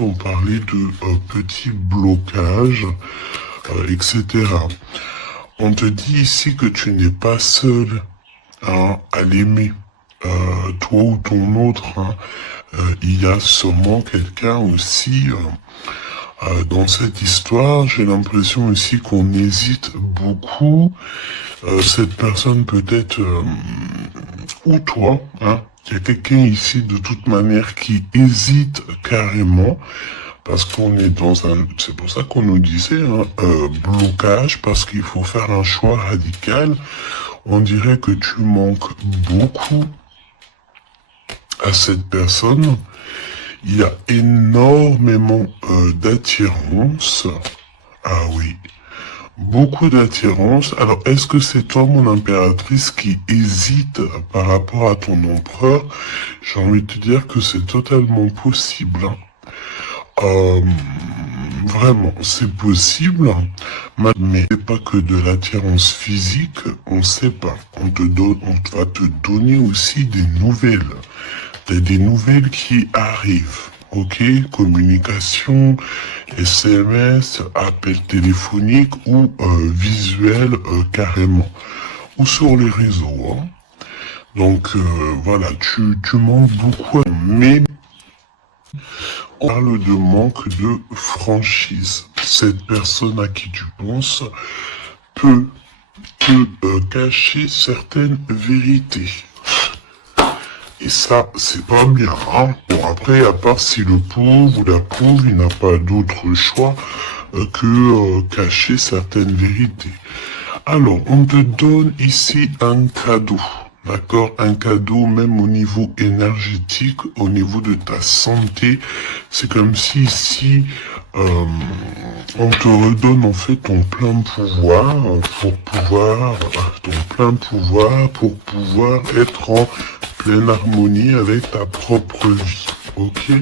On parlait de petits blocages, etc. On te dit ici que tu n'es pas seul à l'aimer. Toi ou ton autre, il y a sûrement quelqu'un aussi dans cette histoire. J'ai l'impression aussi qu'on hésite beaucoup. Cette personne peut-être ou toi, il y a quelqu'un ici de toute manière qui hésite carrément parce qu'on est dans un, c'est pour ça qu'on nous disait blocage, parce qu'il faut faire un choix radical. On dirait que tu manques beaucoup à cette personne. Il y a énormément d'attirance. Ah oui, beaucoup d'attirance. Alors, est-ce que c'est toi, mon impératrice, qui hésite par rapport à ton empereur? J'ai envie de te dire que c'est totalement possible. Vraiment, c'est possible, mais c'est pas que de l'attirance physique, on sait pas. On va te donner aussi des nouvelles. Des nouvelles qui arrivent. Ok, communication, SMS, appel téléphonique ou visuel carrément. Ou sur les réseaux. Donc voilà, tu manques beaucoup. Mais on parle de manque de franchise. Cette personne à qui tu penses peut cacher certaines vérités. Et ça, c'est pas bien, Bon, après, à part si le pauvre ou la pauvre, il n'a pas d'autre choix que cacher certaines vérités. Alors, on te donne ici un cadeau, d'accord? Un cadeau même au niveau énergétique, au niveau de ta santé. C'est comme si ici, on te redonne en fait ton plein pouvoir pour pouvoir être en pleine harmonie avec ta propre vie, ok?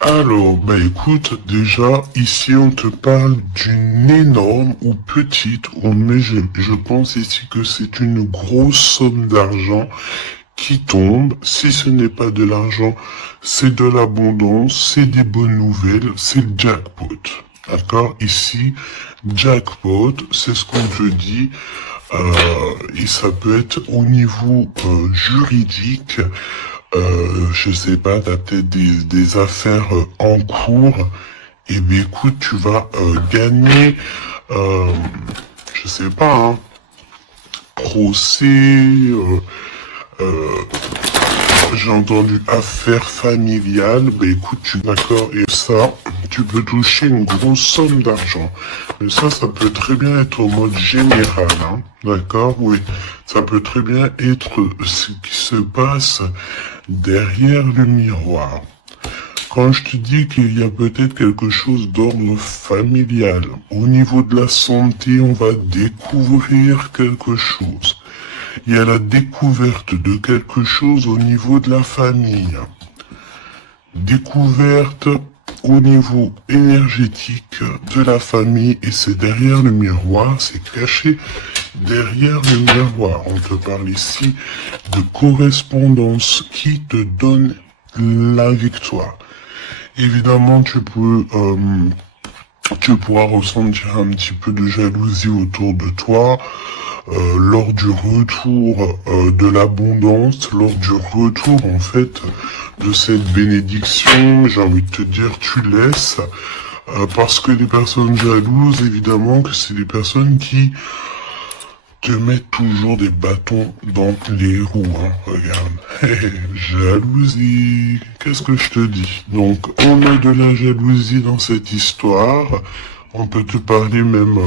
Alors, écoute, déjà, ici on te parle d'une énorme ou petite, mais je pense ici que c'est une grosse somme d'argent qui tombe. Si ce n'est pas de l'argent, c'est de l'abondance, c'est des bonnes nouvelles, c'est le jackpot. D'accord? Ici, jackpot, c'est ce qu'on te dit. Et ça peut être au niveau juridique. Je sais pas, t'as peut-être des affaires en cours. Et bien écoute, tu vas gagner, je sais pas, procès, j'ai entendu affaires familiales, écoute, d'accord, et ça, tu peux toucher une grosse somme d'argent. Mais ça peut très bien être au mode général, d'accord, oui. Ça peut très bien être ce qui se passe derrière le miroir. Quand je te dis qu'il y a peut-être quelque chose d'ordre familial, au niveau de la santé, on va découvrir quelque chose. Il y a la découverte de quelque chose au niveau de la famille. Découverte au niveau énergétique de la famille, et c'est derrière le miroir, c'est caché derrière le miroir. On te parle ici de correspondance qui te donne la victoire. Évidemment, tu pourras ressentir un petit peu de jalousie autour de toi, lors du retour de l'abondance, lors du retour en fait de cette bénédiction. J'ai envie de te dire, tu laisses, parce que les personnes jalouses, évidemment que c'est des personnes qui te mettent toujours des bâtons dans les roues, regarde. Jalousie, qu'est-ce que je te dis? Donc, on a de la jalousie dans cette histoire. On peut te parler même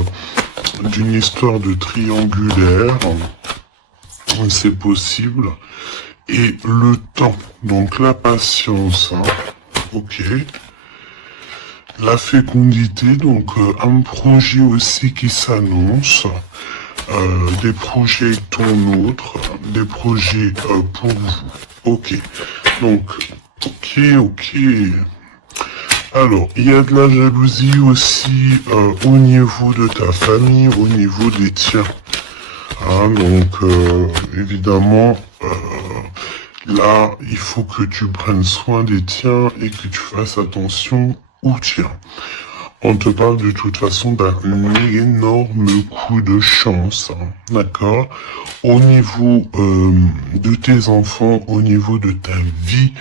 d'une histoire de triangulaire. C'est possible. Et le temps, donc la patience, ok. La fécondité, donc un projet aussi qui s'annonce. Des projets avec ton autre, des projets pour vous. Ok. Donc, ok. Alors, il y a de la jalousie aussi au niveau de ta famille, au niveau des tiens. Donc, évidemment, Là, il faut que tu prennes soin des tiens et que tu fasses attention aux tiens. On te parle de toute façon d'un énorme coup de chance, hein, d'accord? Au niveau de tes enfants, au niveau de ta vie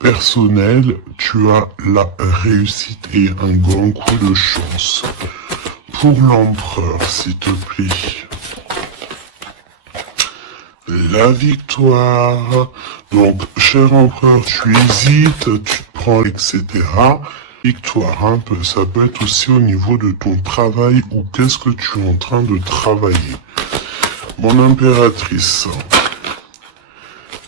personnelle, tu as la réussite et un grand coup de chance. Pour l'empereur, s'il te plaît. La victoire. Donc, cher empereur, tu hésites, tu te prends, etc. Victoire, hein, ça peut être aussi au niveau de ton travail ou qu'est-ce que tu es en train de travailler. Mon impératrice,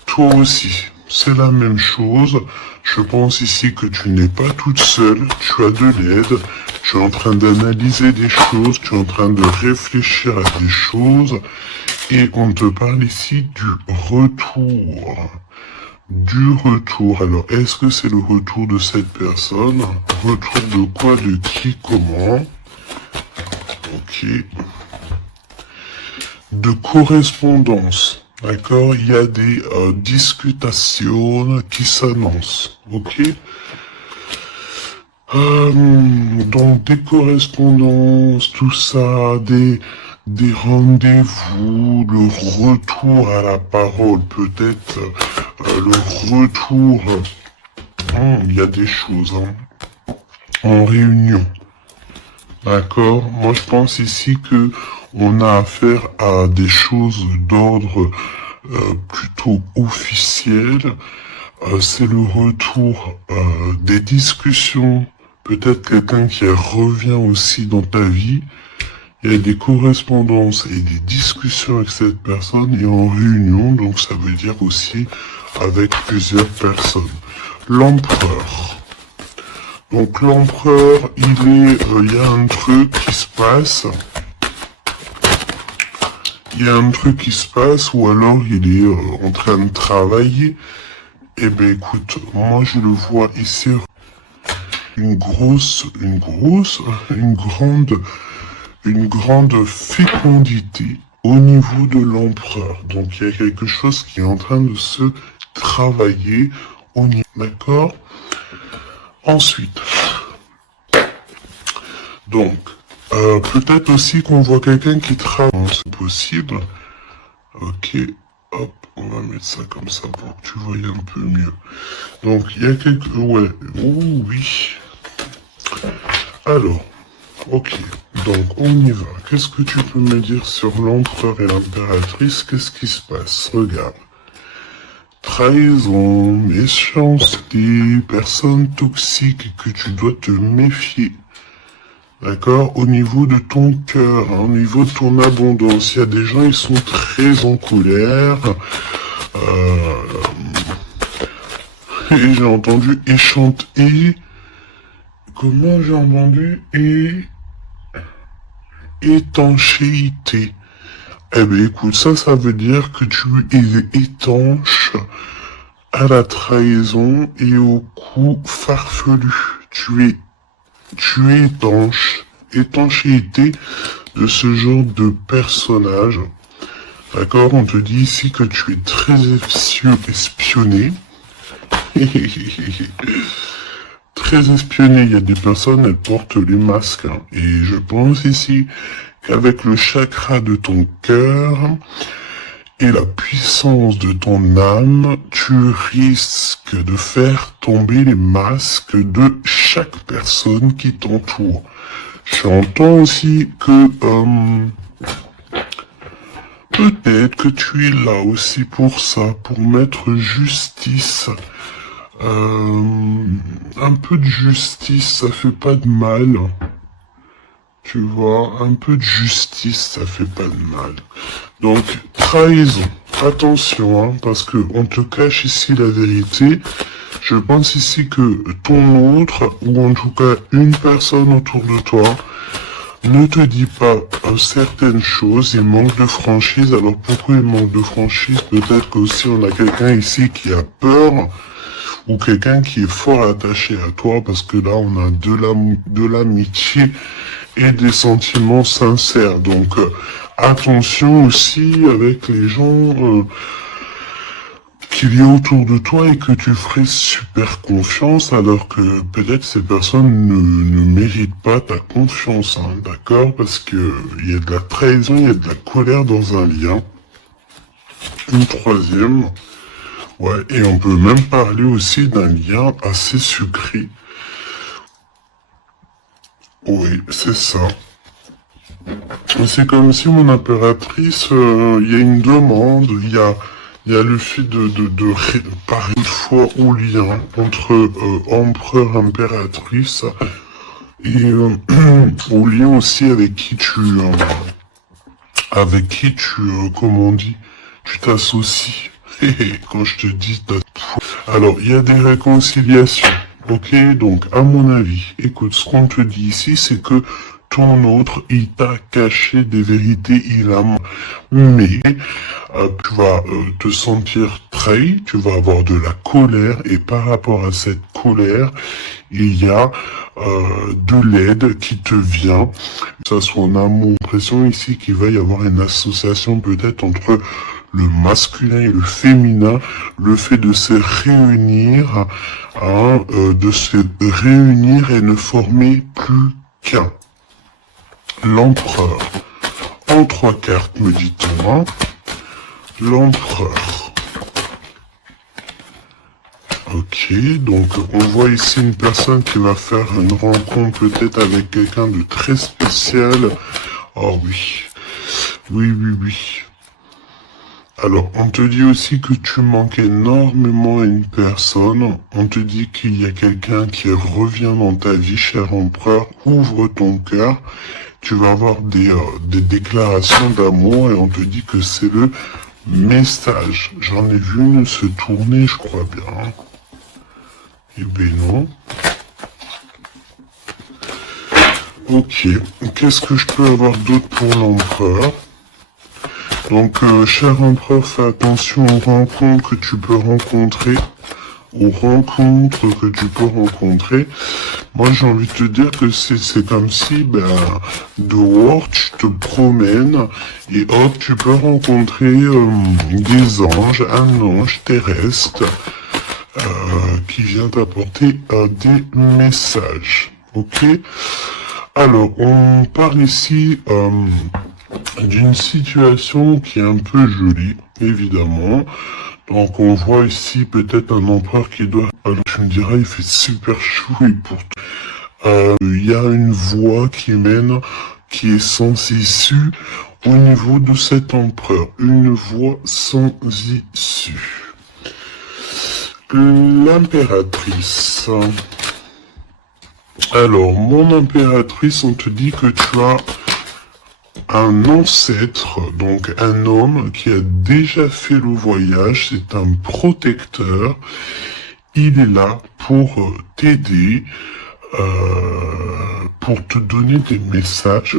toi aussi, c'est la même chose. Je pense ici que tu n'es pas toute seule, tu as de l'aide, tu es en train d'analyser des choses, tu es en train de réfléchir à des choses et on te parle ici du retour. Alors, est-ce que c'est le retour de cette personne? Retour de quoi? De qui? Comment? Ok. De correspondance. D'accord? Il y a des discutations qui s'annoncent. Ok? Donc, des correspondances, tout ça, des rendez-vous, le retour à la parole, peut-être le retour, il y a des choses, hein, en réunion, d'accord? Moi, je pense ici que on a affaire à des choses d'ordre plutôt officiel. C'est le retour des discussions, peut-être quelqu'un qui revient aussi dans ta vie. Il y a des correspondances et des discussions avec cette personne et en réunion, donc ça veut dire aussi avec plusieurs personnes. L'empereur. Donc l'empereur, il y a un truc qui se passe. Il y a un truc qui se passe ou alors il est en train de travailler. Eh ben écoute, moi je le vois ici, une grande fécondité au niveau de l'empereur. Donc il y a quelque chose qui est en train de se travailler au niveau. D'accord? Ensuite, donc, peut-être aussi qu'on voit quelqu'un qui travaille. C'est possible. Ok, hop, on va mettre ça comme ça pour que tu voyes un peu mieux. Donc, il y a quelques... Ouais, oh, oui. Alors, ok, donc on y va. Qu'est-ce que tu peux me dire sur l'empereur et l'impératrice? Qu'est-ce qui se passe? Regarde. Trahison, méchanceté, personne toxique que tu dois te méfier. D'accord? Au niveau de ton cœur, hein, au niveau de ton abondance, il y a des gens, ils sont très en colère. Et j'ai entendu échanter. Comment j'ai entendu? Étanchéité. Eh ben écoute, ça veut dire que tu es étanche à la trahison et au coup farfelu. Tu es étanche. Étanchéité de ce genre de personnage. D'accord? On te dit ici que tu es très espionné. Très espionné, il y a des personnes, elles portent les masques. Hein. Et je pense ici qu'avec le chakra de ton cœur et la puissance de ton âme, tu risques de faire tomber les masques de chaque personne qui t'entoure. J'entends aussi que peut-être que tu es là aussi pour ça, pour mettre justice. Un peu de justice, ça fait pas de mal. Tu vois, un peu de justice, ça fait pas de mal. Donc, trahison. Attention, hein, parce que on te cache ici la vérité. Je pense ici que ton autre, ou en tout cas une personne autour de toi, ne te dit pas certaines choses, il manque de franchise. Alors pourquoi il manque de franchise? Peut-être qu'aussi on a quelqu'un ici qui a peur, ou quelqu'un qui est fort attaché à toi, parce que là on a de l'amitié et des sentiments sincères. Donc attention aussi avec les gens qu'il y a autour de toi et que tu ferais super confiance alors que peut-être ces personnes ne méritent pas ta confiance, hein, d'accord? Parce que il y a de la trahison, il y a de la colère dans un lien. Une troisième, ouais, et on peut même parler aussi d'un lien assez sucré. Oui, c'est ça. C'est comme si mon impératrice, il y a une demande, il y a le fait de parler une fois au lien entre empereur, impératrice, et au lien aussi avec qui tu, comment on dit, tu t'associes. Quand je te dis, alors, il y a des réconciliations. Ok, donc, à mon avis, écoute, ce qu'on te dit ici, c'est que ton autre, il t'a caché des vérités, mais tu vas te sentir trahi, tu vas avoir de la colère, et par rapport à cette colère, il y a de l'aide qui te vient, que ça soit en amour, pression ici, qu'il va y avoir une association peut-être entre le masculin et le féminin, le fait de se réunir, hein, de se réunir et ne former plus qu'un. L'empereur. En 3 cartes, me dit-on, hein. L'empereur. Ok, donc on voit ici une personne qui va faire une rencontre peut-être avec quelqu'un de très spécial. Oh oui, oui. Alors, on te dit aussi que tu manques énormément à une personne. On te dit qu'il y a quelqu'un qui revient dans ta vie, cher empereur. Ouvre ton cœur. Tu vas avoir des déclarations d'amour et on te dit que c'est le message. J'en ai vu une se tourner, je crois bien. Eh ben non. Ok. Qu'est-ce que je peux avoir d'autre pour l'empereur? Donc, cher empereur, fais attention aux rencontres que tu peux rencontrer. Moi, j'ai envie de te dire que c'est comme si, dehors, tu te promènes et hop, tu peux rencontrer des anges, un ange terrestre qui vient t'apporter des messages. Ok? Alors, on parle ici d'une situation qui est un peu jolie, évidemment. Donc on voit ici peut-être un empereur qui doit... Alors tu me diras, il fait super chaud et pourtant... Il y a une voie qui mène, qui est sans issue au niveau de cet empereur. Une voie sans issue. L'impératrice. Alors, mon impératrice, on te dit que tu as un ancêtre, donc un homme qui a déjà fait le voyage, c'est un protecteur, il est là pour t'aider, pour te donner des messages.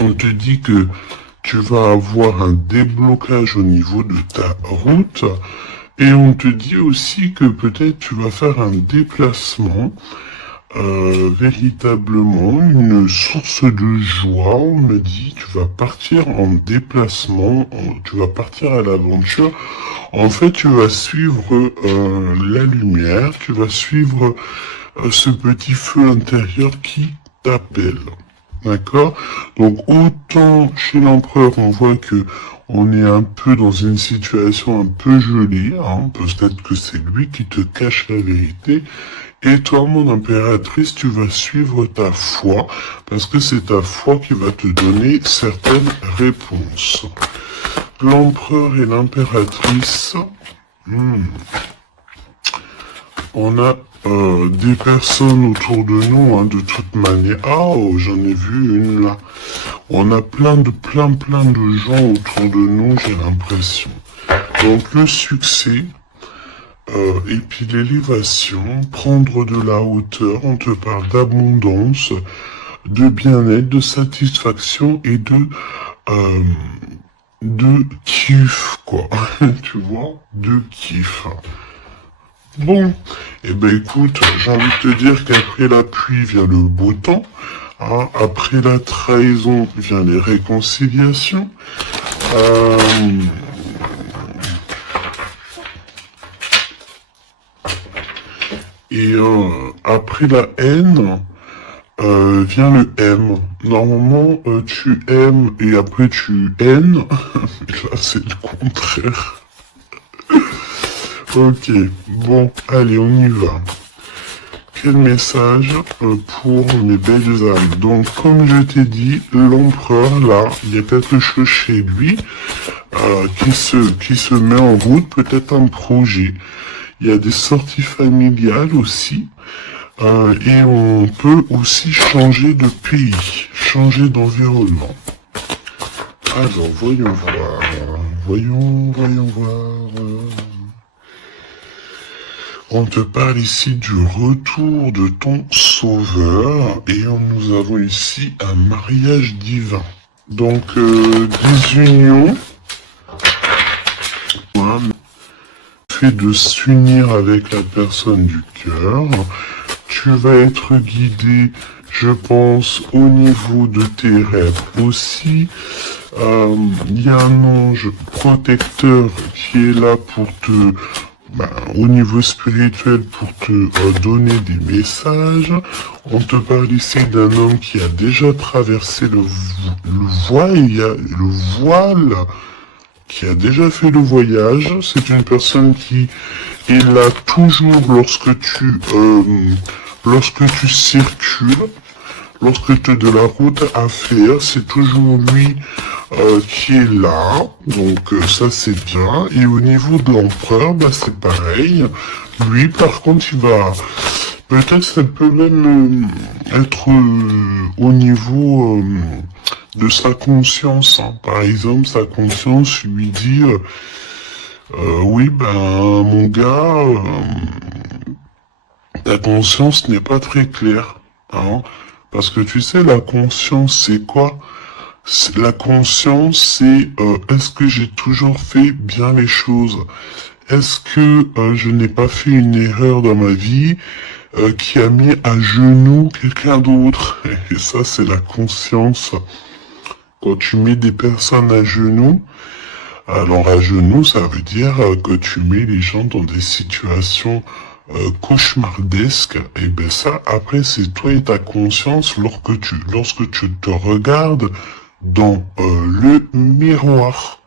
On te dit que tu vas avoir un déblocage au niveau de ta route, et on te dit aussi que peut-être tu vas faire un déplacement, véritablement une source de joie. On me dit tu vas partir en déplacement, tu vas partir à l'aventure. En fait, tu vas suivre la lumière, tu vas suivre ce petit feu intérieur qui t'appelle. D'accord? Donc autant chez l'empereur, on voit que on est un peu dans une situation un peu gelée, hein, peut-être que c'est lui qui te cache la vérité. Et toi, mon impératrice, tu vas suivre ta foi, parce que c'est ta foi qui va te donner certaines réponses. L'empereur et l'impératrice, on a des personnes autour de nous, hein, de toute manière. Ah, oh, j'en ai vu une là. On a plein de gens autour de nous, j'ai l'impression. Donc le succès, et puis l'élévation, prendre de la hauteur, on te parle d'abondance, de bien-être, de satisfaction et de kiff, quoi. Tu vois, de kiff. Bon, eh ben écoute, j'ai envie de te dire qu'après la pluie vient le beau temps, hein, après la trahison vient les réconciliations, Et après la haine, vient le M. Normalement, tu aimes et après tu haines. Là, c'est le contraire. Ok, bon, allez, on y va. Quel message pour mes belles âmes. Donc, comme je t'ai dit, l'empereur, là, il y a quelque chose chez lui qui se met en route, peut-être un projet. Il y a des sorties familiales aussi. Et on peut aussi changer de pays, changer d'environnement. Alors, voyons voir. Voyons voir. On te parle ici du retour de ton sauveur et nous avons ici un mariage divin. Donc, des unions, le fait de s'unir avec la personne du cœur. Tu vas être guidé, je pense, au niveau de tes rêves aussi. Il y a un ange protecteur qui est là pour te... au niveau spirituel pour te donner des messages. On te parle ici d'un homme qui a déjà traversé le voile, qui a déjà fait le voyage. C'est une personne qui est là toujours lorsque tu circules. Lorsque tu as de la route à faire, c'est toujours lui qui est là. Donc ça c'est bien. Et au niveau de l'empereur, c'est pareil. Lui par contre il va... Peut-être ça peut même être au niveau de sa conscience. Hein. Par exemple, sa conscience lui dit oui mon gars, ta conscience n'est pas très claire. Hein. Parce que tu sais, la conscience, c'est quoi? La conscience, c'est est-ce que j'ai toujours fait bien les choses? Est-ce que je n'ai pas fait une erreur dans ma vie qui a mis à genoux quelqu'un d'autre? Et ça, c'est la conscience. Quand tu mets des personnes à genoux, alors à genoux, ça veut dire que tu mets les gens dans des situations cauchemardesque, et ben ça, après, c'est toi et ta conscience lorsque tu te regardes dans le miroir.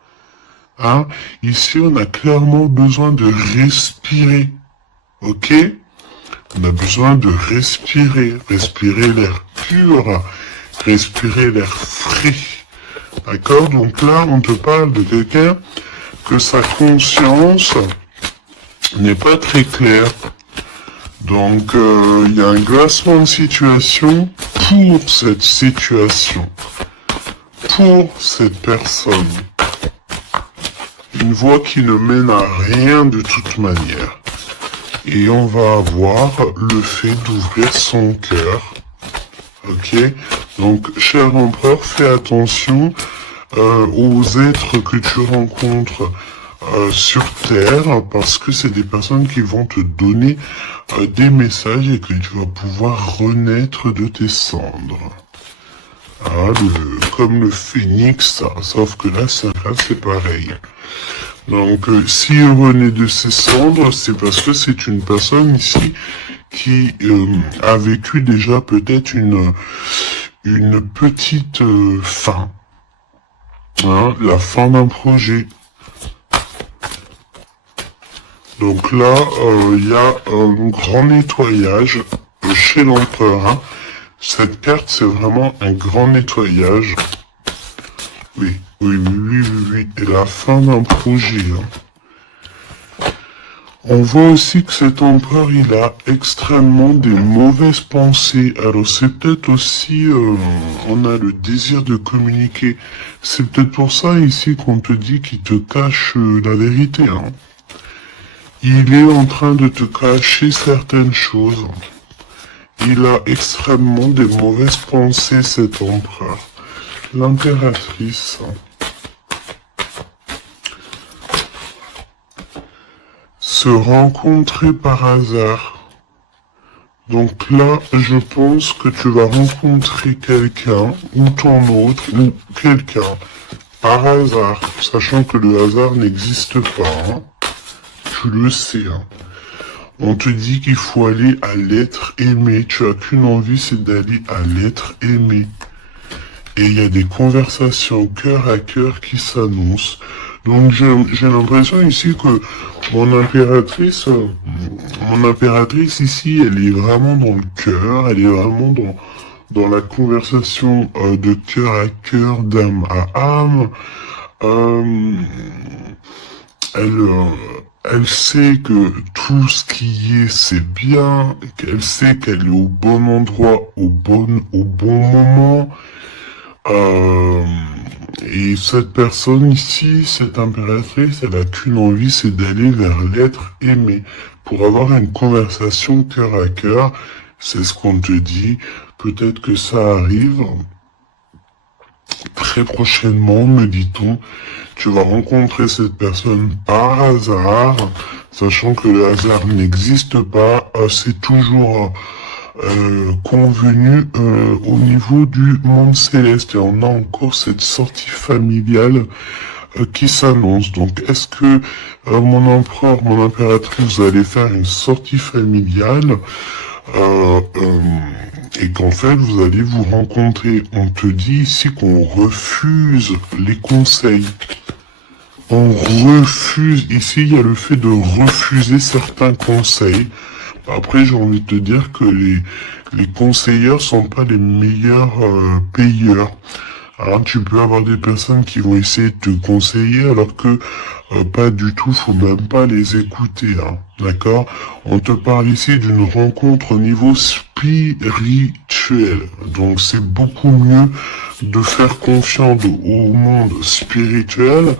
Hein? Ici, on a clairement besoin de respirer. Ok? On a besoin de respirer l'air pur, respirer l'air frais. D'accord? Donc là, on te parle de quelqu'un que sa conscience n'est pas très clair. Donc, il y a un glacement de situation pour cette situation. Pour cette personne. Une voie qui ne mène à rien de toute manière. Et on va avoir le fait d'ouvrir son cœur. Ok? Donc, cher empereur, fais attention aux êtres que tu rencontres sur Terre, parce que c'est des personnes qui vont te donner des messages et que tu vas pouvoir renaître de tes cendres. Ah, comme le phénix, sauf que là c'est pareil. Donc, s'il renaît de ses cendres, c'est parce que c'est une personne ici qui a vécu déjà peut-être une petite fin. Hein, la fin d'un projet. Donc là, il y a un grand nettoyage chez l'empereur. Hein. Cette carte, c'est vraiment un grand nettoyage. Oui. Et la fin d'un projet. Hein. On voit aussi que cet empereur, il a extrêmement des mauvaises pensées. Alors c'est peut-être aussi, on a le désir de communiquer. C'est peut-être pour ça ici qu'on te dit qu'il te cache la vérité. Hein. Il est en train de te cacher certaines choses. Il a extrêmement des mauvaises pensées, cet empereur. L'impératrice. Se rencontrer par hasard. Donc là, je pense que tu vas rencontrer quelqu'un, ou ton autre, ou quelqu'un, par hasard, sachant que le hasard n'existe pas. Hein. Tu le sais. Hein. On te dit qu'il faut aller à l'être aimé. Tu as qu'une envie, c'est d'aller à l'être aimé. Et il y a des conversations cœur à cœur qui s'annoncent. Donc j'ai l'impression ici que mon impératrice ici, elle est vraiment dans le cœur, elle est vraiment dans la conversation de cœur à cœur, d'âme à âme. Euh, elle sait que tout ce qui est, c'est bien, qu'elle sait qu'elle est au bon endroit, au bon moment. Euh, et cette personne ici, cette impératrice, elle a qu'une envie, c'est d'aller vers l'être aimé. Pour avoir une conversation cœur à cœur, c'est ce qu'on te dit. Peut-être que ça arrive très prochainement, me dit-on. Tu vas rencontrer cette personne par hasard, sachant que le hasard n'existe pas. C'est toujours convenu au niveau du monde céleste. Et on a encore cette sortie familiale qui s'annonce. Donc, est-ce que mon empereur, mon impératrice, vous allez faire une sortie familiale et qu'en fait, vous allez vous rencontrer. On te dit ici qu'on refuse les conseils. On refuse. Ici, il y a le fait de refuser certains conseils. Après, j'ai envie de te dire que les conseilleurs sont pas les meilleurs payeurs. Alors, tu peux avoir des personnes qui vont essayer de te conseiller alors que pas du tout, faut même pas les écouter, hein, d'accord? On te parle ici d'une rencontre au niveau spirituel. Donc, c'est beaucoup mieux de faire confiance au monde spirituel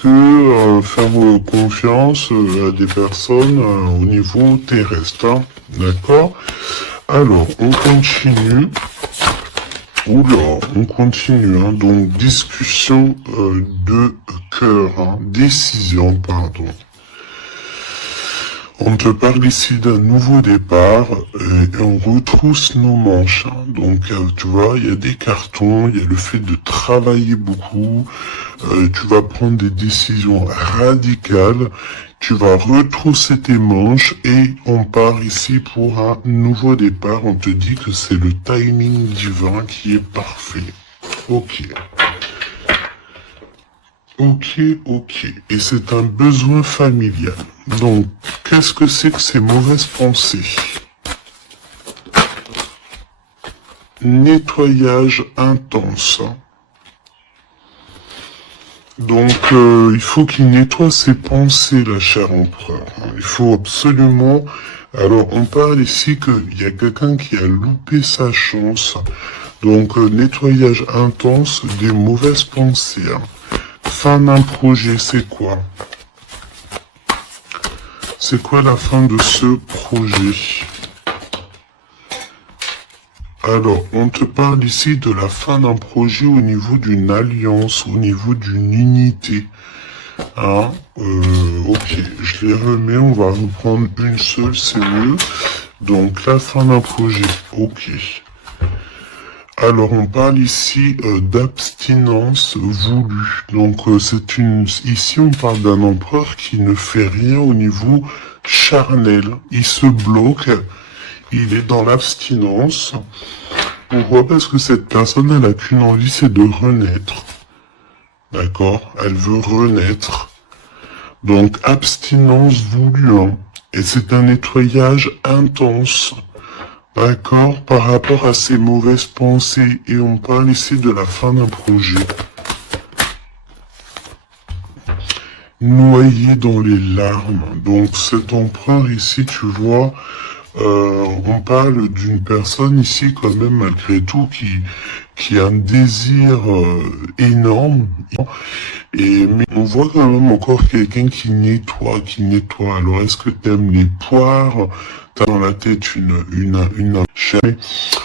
que faire confiance à des personnes au niveau terrestre, hein, d'accord? Alors, on continue. Oula, on continue, hein, donc discussion de cœur, hein, décision, pardon. On te parle ici d'un nouveau départ et on retrousse nos manches. Hein. Donc, tu vois, il y a des cartons, il y a le fait de travailler beaucoup, tu vas prendre des décisions radicales, tu vas retrousser tes manches et on part ici pour un nouveau départ. On te dit que c'est le timing divin qui est parfait. Ok. Ok. Et c'est un besoin familial. Donc, qu'est-ce que c'est que ces mauvaises pensées? Nettoyage intense. Donc, il faut qu'il nettoie ses pensées, la chère empereur. Il faut absolument... Alors, on parle ici qu'il y a quelqu'un qui a loupé sa chance. Donc, nettoyage intense des mauvaises pensées. Fin d'un projet, c'est quoi? C'est quoi la fin de ce projet? Alors, on te parle ici de la fin d'un projet au niveau d'une alliance, au niveau d'une unité. Hein, ok, je les remets, on va reprendre une seule, c'est mieux. Donc, la fin d'un projet, ok. Alors, on parle ici d'abstinence voulue. Donc, ici, on parle d'un empereur qui ne fait rien au niveau charnel. Il se bloque, il est dans l'abstinence. Pourquoi? Parce que cette personne, elle a qu'une envie, c'est de renaître. D'accord? Elle veut renaître. Donc, abstinence voulue. Hein. Et c'est un nettoyage intense. D'accord, par rapport à ces mauvaises pensées, et on parle ici de la fin d'un projet. Noyé dans les larmes. Donc cet empereur ici, tu vois, on parle d'une personne ici quand même malgré tout qui a un désir énorme. Mais on voit quand même encore quelqu'un qui nettoie. Alors est-ce que t'aimes les poires? T'as dans la tête une chaîne.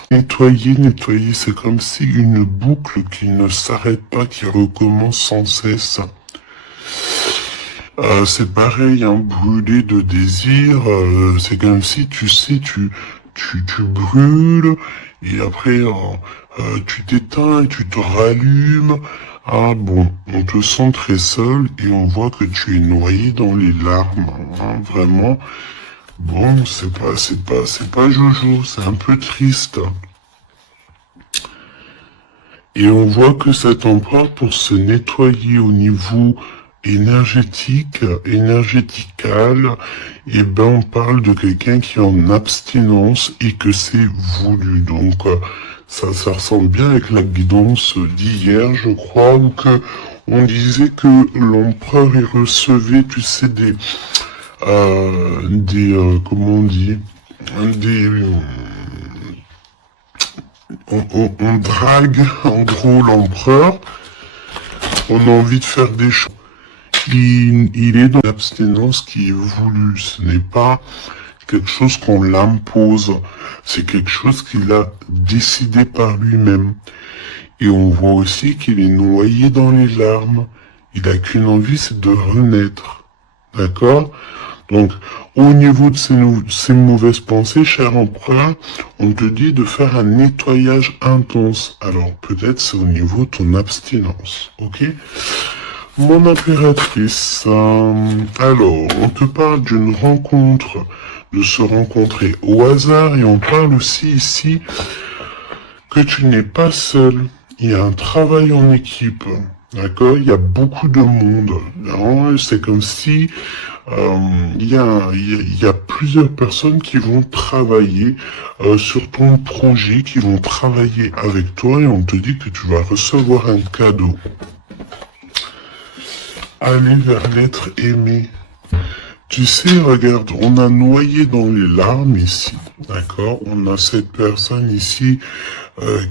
Nettoyer, c'est comme si une boucle qui ne s'arrête pas, qui recommence sans cesse. C'est pareil, hein, brûler de désir, c'est comme si, tu sais, tu brûles, et après, tu t'éteins et tu te rallumes. Ah bon, on te sent très seul, et on voit que tu es noyé dans les larmes, hein, vraiment. Bon, c'est pas Jojo, c'est un peu triste. Et on voit que cet empereur, pour se nettoyer au niveau énergétical, eh ben, on parle de quelqu'un qui est en abstinence et que c'est voulu. Donc, ça ressemble bien avec la guidance d'hier, je crois, où que on disait que l'empereur, il recevait, tu sais, comment on dit, des, on drague, en gros, l'empereur, on a envie de faire des choses. Il est dans l'abstinence qui est voulue. Ce n'est pas quelque chose qu'on l'impose. C'est quelque chose qu'il a décidé par lui-même. Et on voit aussi qu'il est noyé dans les larmes. Il a qu'une envie, c'est de renaître. D'accord? Donc, au niveau de ces mauvaises pensées, cher empereur, on te dit de faire un nettoyage intense. Alors, peut-être c'est au niveau de ton abstinence. Ok? Mon impératrice, alors, on te parle d'une rencontre, de se rencontrer au hasard, et on parle aussi ici que tu n'es pas seul. Il y a un travail en équipe, d'accord? Il y a beaucoup de monde. C'est comme si il y a plusieurs personnes qui vont travailler sur ton projet, qui vont travailler avec toi, et on te dit que tu vas recevoir un cadeau. Aller vers l'être aimé. Tu sais, regarde, on a noyé dans les larmes ici, d'accord? On a cette personne ici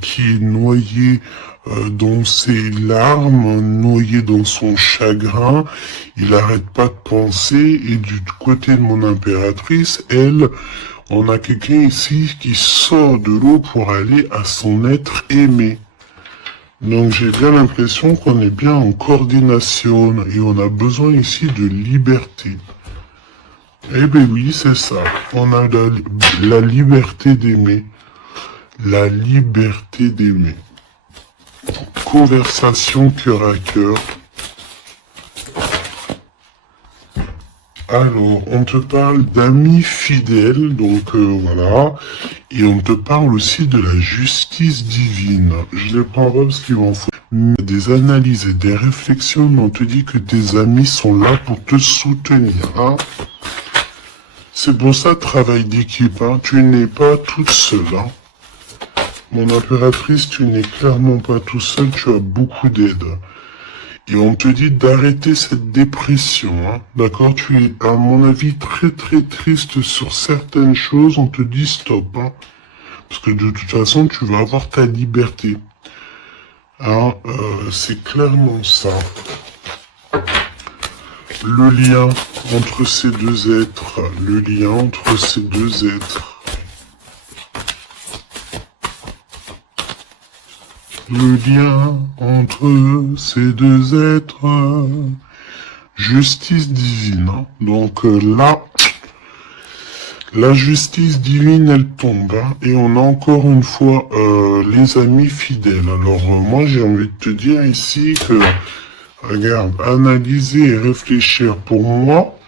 qui est noyée dans ses larmes, noyée dans son chagrin. Il n'arrête pas de penser. Et du côté de mon impératrice, elle, on a quelqu'un ici qui sort de l'eau pour aller à son être aimé. Donc j'ai bien l'impression qu'on est bien en coordination et on a besoin ici de liberté. Eh ben oui, c'est ça. On a la liberté d'aimer. La liberté d'aimer. Conversation cœur à cœur. Alors, on te parle d'amis fidèles, donc voilà. Et on te parle aussi de la justice divine. Je les prends pas parce qu'il m'en faut. Des analyses et des réflexions, mais on te dit que tes amis sont là pour te soutenir. Hein. C'est pour ça, travail d'équipe. Hein. Tu n'es pas toute seule. Hein. Mon impératrice, tu n'es clairement pas tout seul, tu as beaucoup d'aide. Et on te dit d'arrêter cette dépression, hein. D'accord? Tu es, à mon avis, très très triste sur certaines choses, on te dit stop, hein. Parce que de toute façon, tu vas avoir ta liberté. Hein, c'est clairement ça. Le lien entre ces deux êtres, le lien entre ces deux êtres. Le lien entre ces deux êtres, justice divine. Hein. Donc là, la justice divine, elle tombe. Hein, et on a encore une fois les amis fidèles. Alors moi, j'ai envie de te dire ici que, regarde, analyser et réfléchir pour moi.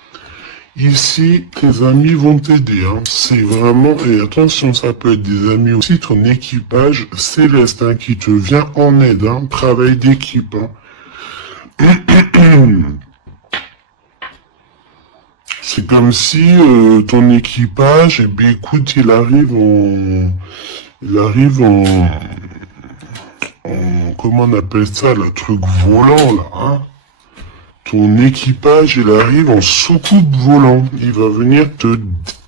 Ici, tes amis vont t'aider. Hein. C'est vraiment... Et attention, ça peut être des amis aussi, ton équipage céleste hein, qui te vient en aide. Hein. Travail d'équipe. Hein. C'est comme si ton équipage, eh bien, écoute, il arrive en... Comment on appelle ça, le truc volant, là, hein. Ton équipage, il arrive en soucoupe volant. Il va venir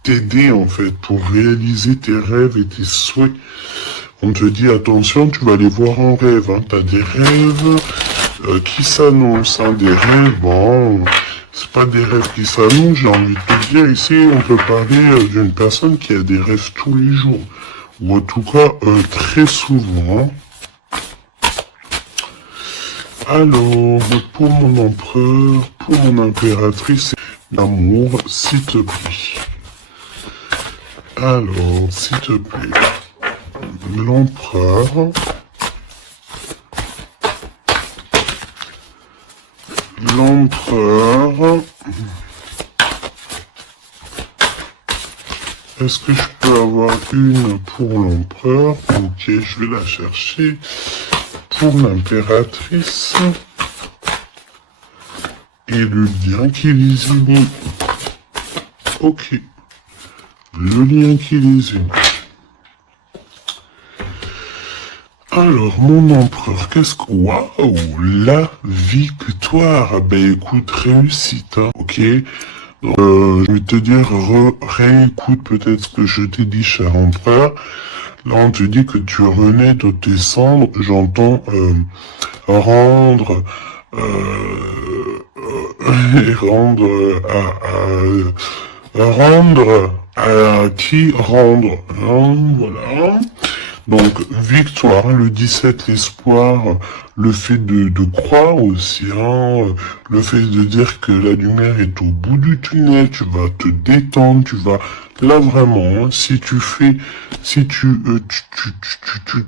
t'aider, en fait, pour réaliser tes rêves et tes souhaits. On te dit, attention, tu vas les voir en rêve. Hein. T'as des rêves qui s'annoncent. Hein. Des rêves, bon, c'est pas des rêves qui s'annoncent. J'ai envie de te dire, ici, on peut parler d'une personne qui a des rêves tous les jours. Ou en tout cas, très souvent. Hein. Alors, pour mon empereur, pour mon impératrice, l'amour, s'il te plaît. Alors, s'il te plaît, l'empereur, Est-ce que je peux avoir une pour l'empereur? Ok, je vais la chercher. Pour l'impératrice. Et le lien qui les unit. Ok. Le lien qui les unit. Alors, mon empereur, qu'est-ce que... Waouh, la victoire. Ben écoute, réussite, hein, ok. Je vais te dire, réécoute peut-être ce que je t'ai dit, cher empereur. Là, on te dit que tu renais de tes cendres, j'entends rendre... et rendre rendre à qui rendre, hein, voilà. Donc, victoire, le 17, l'espoir, le fait de croire aussi, hein, le fait de dire que la lumière est au bout du tunnel, tu vas te détendre, tu vas, là vraiment, hein, si tu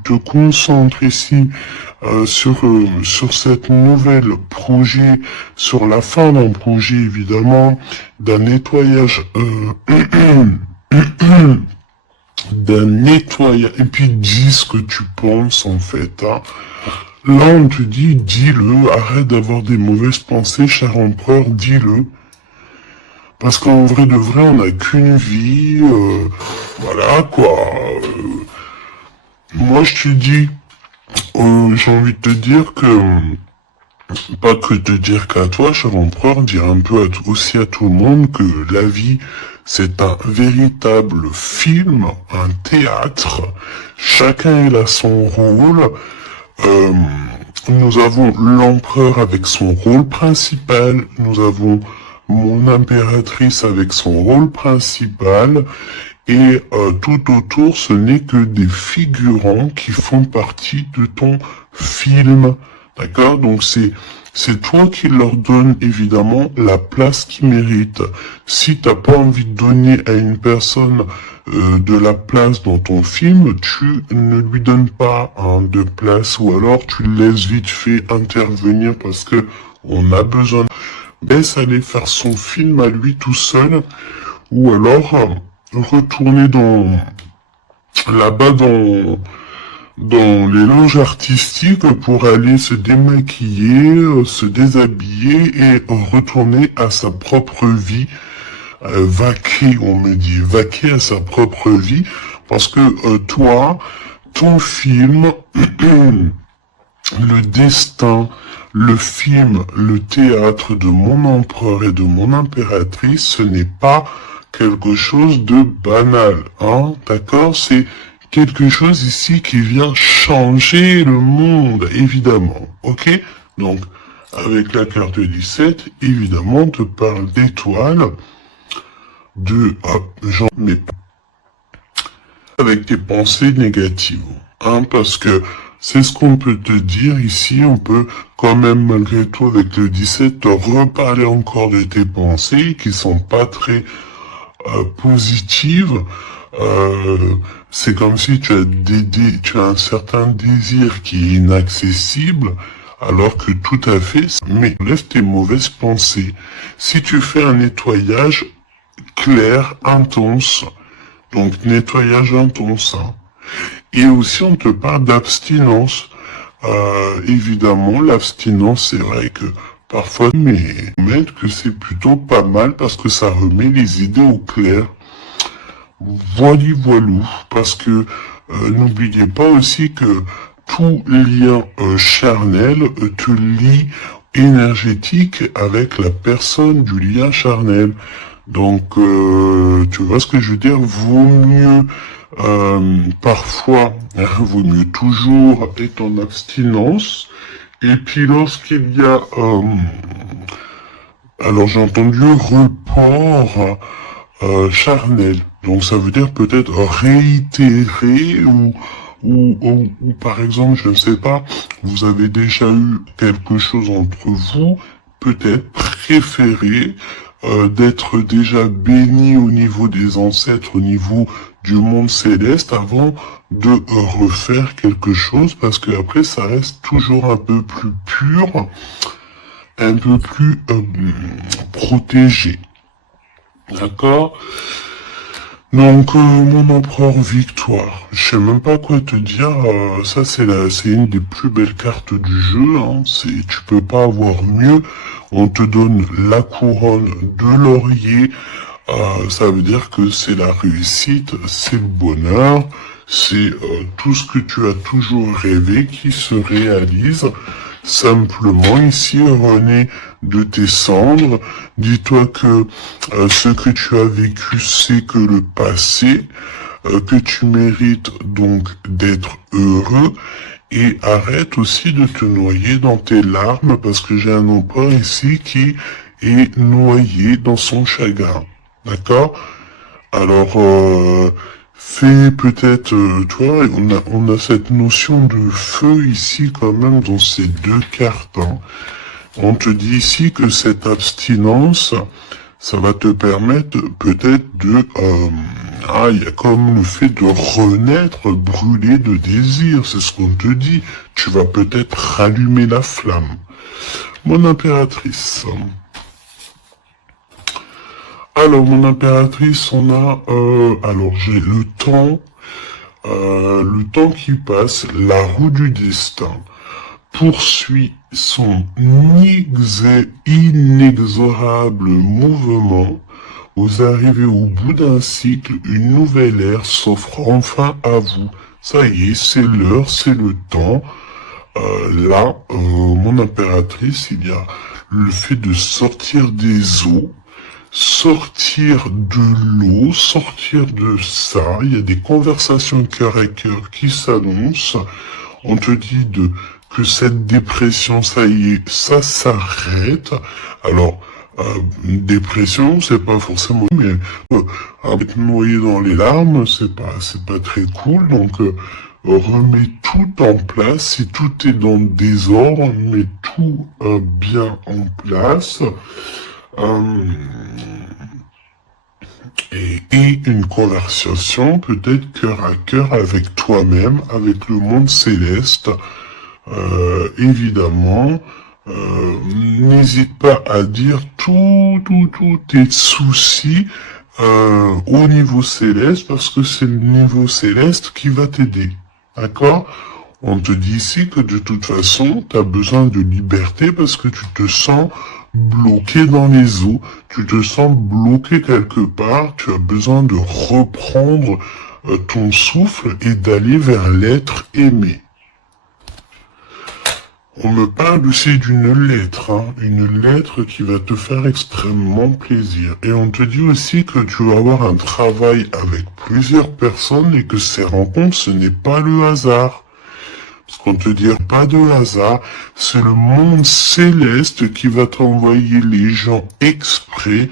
te concentres ici, sur cette nouvelle projet, sur la fin d'un projet, évidemment, d'un nettoyage, d'un nettoyage, et puis dis ce que tu penses en fait, hein. Là on te dit, dis-le, arrête d'avoir des mauvaises pensées, cher empereur, dis-le. Parce qu'en vrai de vrai, on n'a qu'une vie, voilà quoi. Moi je te dis, j'ai envie de te dire que, pas que te dire qu'à toi, cher empereur, dire un peu aussi à tout le monde que la vie, c'est un véritable film, un théâtre. Chacun a son rôle. Nous avons l'empereur avec son rôle principal. Nous avons mon impératrice avec son rôle principal. Et tout autour, ce n'est que des figurants qui font partie de ton film. D'accord? Donc c'est toi qui leur donne évidemment la place qu'ils méritent. Si t'as pas envie de donner à une personne de la place dans ton film, tu ne lui donnes pas de place, ou alors tu le laisses vite fait intervenir parce que on a besoin. Laisse aller faire son film à lui tout seul, ou alors retourner là-bas dans les loges artistiques pour aller se démaquiller, se déshabiller et retourner à sa propre vie, vaquer, on me dit, vaquer à sa propre vie, parce que toi, ton film, le destin, le film, le théâtre de mon empereur et de mon impératrice, ce n'est pas quelque chose de banal, hein, d'accord? C'est quelque chose ici qui vient changer le monde, évidemment, ok? Donc, avec la carte 17, évidemment, on te parle d'étoiles, genre, mais avec tes pensées négatives, hein, parce que c'est ce qu'on peut te dire ici, on peut quand même, malgré tout, avec le 17, te reparler encore de tes pensées, qui sont pas très positives. C'est comme si tu as un certain désir qui est inaccessible, alors que tout à fait, mais lève tes mauvaises pensées. Si tu fais un nettoyage clair, intense, donc nettoyage intense, hein. Et aussi on te parle d'abstinence. Évidemment, l'abstinence, c'est vrai que parfois, mais que c'est plutôt pas mal parce que ça remet les idées au clair. Voilou, parce que n'oubliez pas aussi que tout lien charnel te lie énergétique avec la personne du lien charnel. Donc, tu vois ce que je veux dire? Vaut mieux parfois, vaut mieux toujours être en abstinence. Et puis lorsqu'il y a, alors j'ai entendu report charnel. Donc ça veut dire peut-être réitérer ou par exemple, je ne sais pas, vous avez déjà eu quelque chose entre vous, peut-être préféré d'être déjà béni au niveau des ancêtres, au niveau du monde céleste, avant de refaire quelque chose, parce que après ça reste toujours un peu plus pur, un peu plus protégé. D'accord? Donc, mon empereur Victoire, je sais même pas quoi te dire, ça c'est une des plus belles cartes du jeu, hein. Tu peux pas avoir mieux. On te donne la couronne de laurier, ça veut dire que c'est la réussite, c'est le bonheur, c'est tout ce que tu as toujours rêvé qui se réalise. Simplement, ici, René, de tes cendres, dis-toi que ce que tu as vécu, c'est que le passé, que tu mérites donc d'être heureux, et arrête aussi de te noyer dans tes larmes, parce que j'ai un empereur ici qui est noyé dans son chagrin. D'accord? Alors, fais peut-être, toi, on a cette notion de feu ici quand même dans ces deux cartes, hein. On te dit ici que cette abstinence, ça va te permettre peut-être de... il y a comme le fait de renaître brûlé de désir, c'est ce qu'on te dit. Tu vas peut-être rallumer la flamme. Mon impératrice. Alors, mon impératrice, on a... alors, j'ai le temps qui passe, la roue du destin poursuit son inexorable mouvement. Vous arrivez au bout d'un cycle, une nouvelle ère s'offre enfin à vous. Ça y est, c'est l'heure, c'est le temps. Là, mon impératrice, il y a le fait de sortir des eaux, sortir de l'eau, sortir de ça. Il y a des conversations cœur à cœur qui s'annoncent. On te dit que cette dépression, ça y est, ça s'arrête. Alors, dépression, c'est pas forcément, mais être noyé dans les larmes, c'est pas très cool. Donc, remets tout en place. Si tout est dans le désordre, mets tout bien en place. Et une conversation peut-être cœur à cœur avec toi-même, avec le monde céleste. Évidemment, n'hésite pas à dire tous tes soucis au niveau céleste, parce que c'est le niveau céleste qui va t'aider. D'accord? On te dit ici que de toute façon, tu as besoin de liberté parce que tu te sens bloqué dans les eaux, tu te sens bloqué quelque part, tu as besoin de reprendre ton souffle et d'aller vers l'être aimé. On me parle aussi d'une lettre, hein, une lettre qui va te faire extrêmement plaisir. Et on te dit aussi que tu vas avoir un travail avec plusieurs personnes et que ces rencontres, ce n'est pas le hasard. Parce qu'on te dit pas de hasard, c'est le monde céleste qui va t'envoyer les gens exprès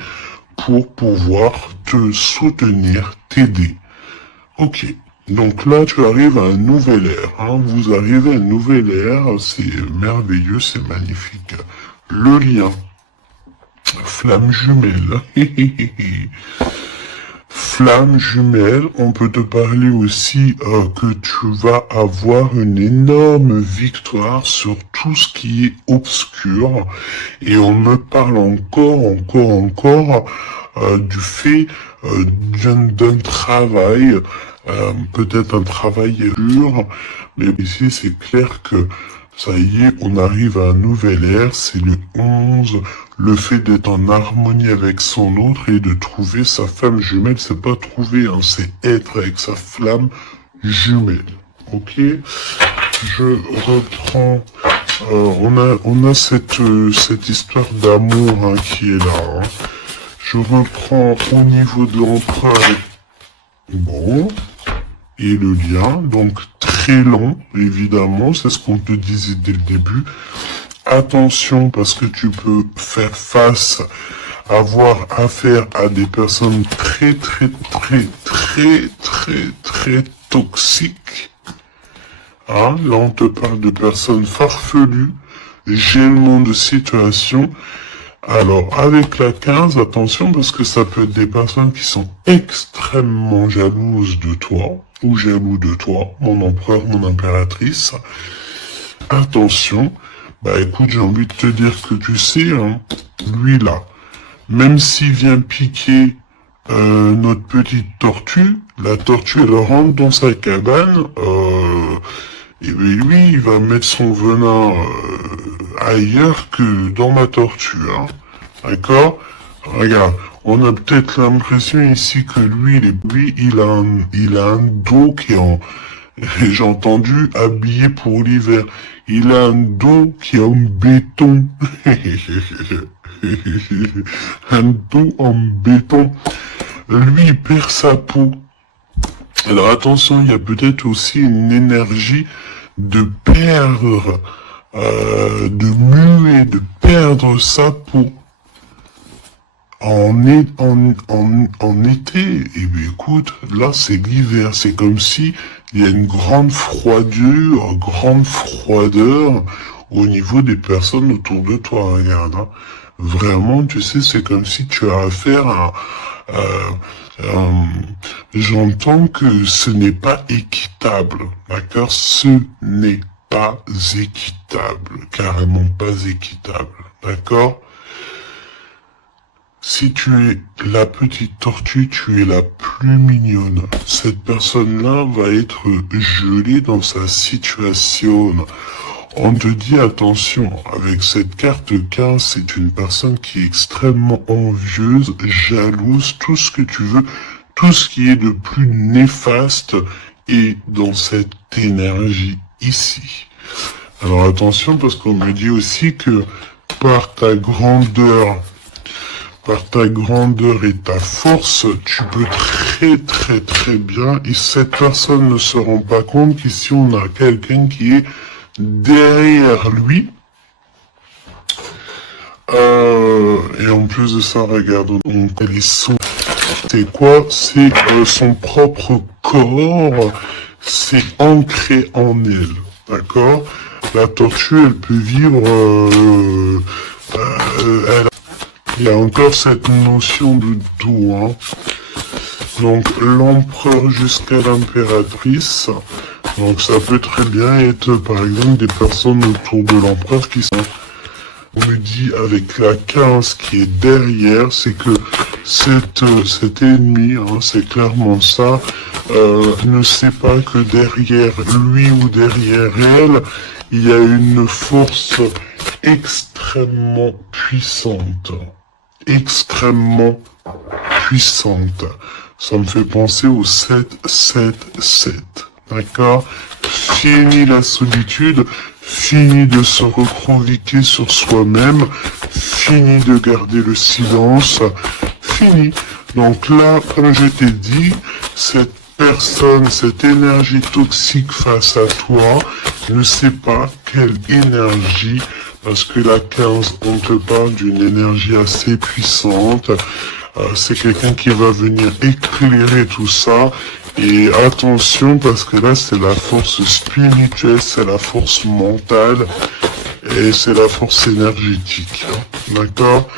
pour pouvoir te soutenir, t'aider. Ok. Donc là, tu arrives à un nouvel ère, hein. Vous arrivez à une nouvelle ère, c'est merveilleux, c'est magnifique. Le lien. Flamme jumelle. Flamme jumelle, on peut te parler aussi que tu vas avoir une énorme victoire sur tout ce qui est obscur. Et on me parle encore du fait d'un travail, peut-être un travail dur, mais ici c'est clair que ça y est, on arrive à un nouvel ère, c'est le 11, le fait d'être en harmonie avec son autre et de trouver sa femme jumelle, c'est pas trouver, hein, c'est être avec sa flamme jumelle. Ok? Je reprends, on a cette histoire d'amour hein, qui est là. Hein. Je reprends au niveau de l'empereur. Bon. Et le lien, donc très long, évidemment, c'est ce qu'on te disait dès le début. Attention, parce que tu peux faire face, avoir affaire à des personnes très toxiques. Hein, là, on te parle de personnes farfelues, gèlement de situation. Alors, avec la 15, attention, parce que ça peut être des personnes qui sont extrêmement jalouses de toi, ou jaloux de toi, mon empereur, mon impératrice. Attention, bah écoute, j'ai envie de te dire que tu sais, hein, lui là, même s'il vient piquer notre petite tortue, la tortue elle rentre dans sa cabane, et bien lui il va mettre son venin ailleurs que dans ma tortue, hein. D'accord? Regarde, on a peut-être l'impression ici que lui, il a un dos qui est en, j'ai entendu, habillé pour l'hiver. Il a un dos qui est en béton. Un dos en béton. Lui, il perd sa peau. Alors attention, il y a peut-être aussi une énergie de perdre, de muer, de perdre sa peau. En été, eh bien écoute, là c'est l'hiver, c'est comme si il y a une grande froideur au niveau des personnes autour de toi, regarde, hein. Vraiment, tu sais, c'est comme si tu as affaire à, j'entends que ce n'est pas équitable, d'accord? Ce n'est pas équitable, carrément pas équitable, d'accord? Si tu es la petite tortue, tu es la plus mignonne. Cette personne-là va être gelée dans sa situation. On te dit attention, avec cette carte 15, c'est une personne qui est extrêmement envieuse, jalouse, tout ce que tu veux, tout ce qui est de plus néfaste est dans cette énergie ici. Alors attention, parce qu'on me dit aussi que par ta grandeur et ta force, tu peux très bien, et cette personne ne se rend pas compte qu'ici on a quelqu'un qui est derrière lui, et en plus de ça, regarde, donc elle est c'est quoi? C'est son propre corps, c'est ancré en elle, d'accord? La tortue, elle peut vivre, il y a encore cette notion de dos, hein. Donc, l'empereur jusqu'à l'impératrice. Donc, ça peut très bien être, par exemple, des personnes autour de l'empereur qui sont... On me dit, avec la 15 qui est derrière, c'est que cet ennemi, hein, c'est clairement ça, ne sait pas que derrière lui ou derrière elle, il y a une force extrêmement puissante. Ça me fait penser au 7-7-7. D'accord? Fini la solitude, fini de se recroqueviller sur soi-même, fini de garder le silence, fini. Donc là, comme je t'ai dit, cette personne, cette énergie toxique face à toi, ne sait pas quelle énergie, parce que la 15, on te parle d'une énergie assez puissante. C'est quelqu'un qui va venir éclairer tout ça. Et attention, parce que là, c'est la force spirituelle, c'est la force mentale, et c'est la force énergétique. D'accord?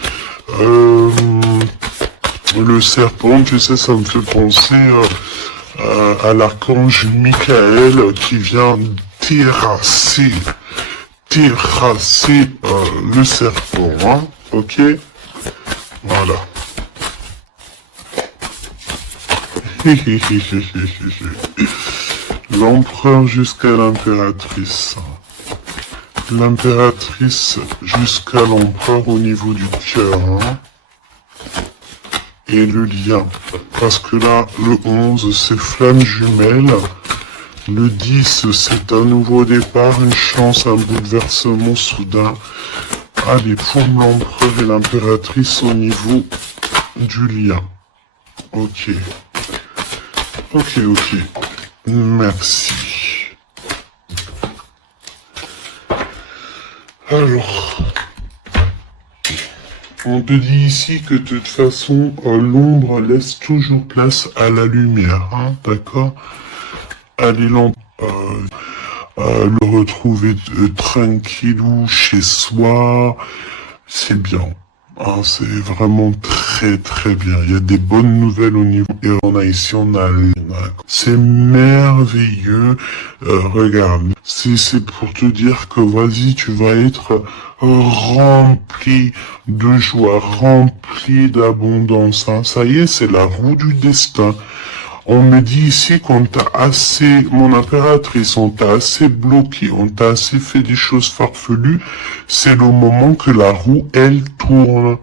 Le serpent, tu sais, ça me fait penser à l'archange Michael qui vient terrasser le serpent, hein, ok? Voilà. L'empereur jusqu'à l'impératrice. L'impératrice jusqu'à l'empereur au niveau du cœur, hein? Et le lien. Parce que là, le 11, c'est flamme jumelle. Le 10, c'est un nouveau départ, une chance, un bouleversement soudain. Allez, pour l'empereur et l'impératrice au niveau du lien. Ok. Merci. Alors, on te dit ici que de toute façon, l'ombre laisse toujours place à la lumière, hein, d'accord? Allez, le retrouver tranquillou chez soi, c'est bien. Ah, c'est vraiment très bien. Il y a des bonnes nouvelles au niveau. Et on a ici, on a c'est merveilleux. Regarde, c'est pour te dire que vas-y, tu vas être rempli de joie, rempli d'abondance. Hein. Ça y est, c'est la roue du destin. On me dit ici qu'on t'a assez, mon impératrice, on t'a assez bloqué, on t'a assez fait des choses farfelues. C'est le moment que la roue, elle tourne.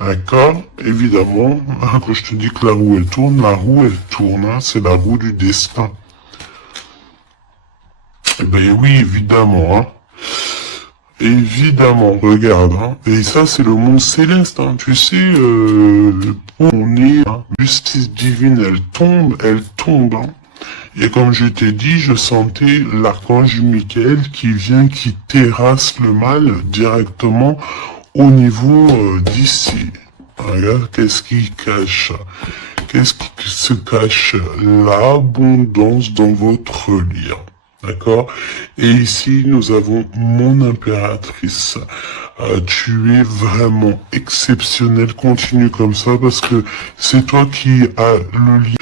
D'accord? Évidemment, hein, quand je te dis que la roue, elle tourne, hein, c'est la roue du destin. Eh ben oui, évidemment, hein. Évidemment, regarde, hein. Et ça, c'est le monde céleste, hein. Tu sais, on est, hein, justice divine, elle tombe, hein. Et comme je t'ai dit, je sentais l'archange Michael qui vient, qui terrasse le mal directement au niveau d'ici. Regarde, qu'est-ce qui cache? Qu'est-ce qui se cache? L'abondance dans votre lien. D'accord? Et ici, nous avons mon impératrice. Tu es vraiment exceptionnel. Continue comme ça parce que c'est toi qui as le lien.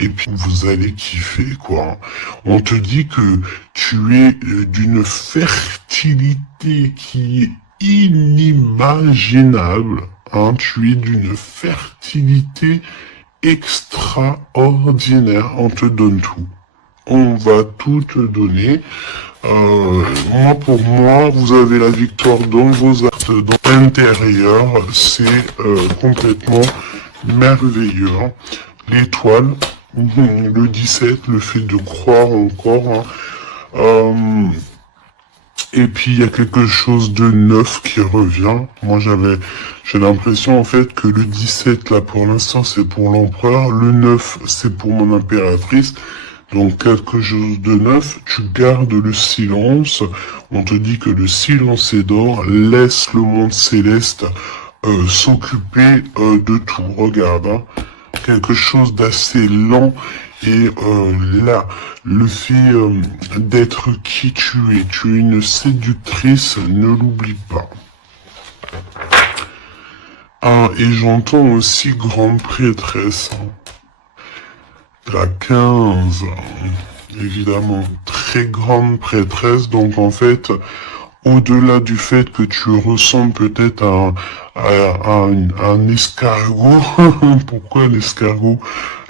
Et puis, vous allez kiffer, quoi. On te dit que tu es d'une fertilité qui est inimaginable. Hein, tu es d'une fertilité extraordinaire. On te donne tout. On va tout te donner. Moi, pour moi, vous avez la victoire dans vos actes, dans l'intérieur. C'est complètement merveilleux. Hein. L'étoile, le 17, le fait de croire encore. Hein. Et puis, il y a quelque chose de neuf qui revient. Moi, j'ai l'impression, en fait, que le 17, là, pour l'instant, c'est pour l'empereur. Le 9, c'est pour mon impératrice. Donc, quelque chose de neuf, tu gardes le silence. On te dit que le silence est d'or. Laisse le monde céleste s'occuper de tout. Regarde, hein. Quelque chose d'assez lent. Et là, le fait d'être qui tu es une séductrice, ne l'oublie pas. Ah, et j'entends aussi grande prêtresse. Hein. La 15, évidemment, très grande prêtresse, donc en fait, au-delà du fait que tu ressembles peut-être à un escargot, pourquoi l'escargot?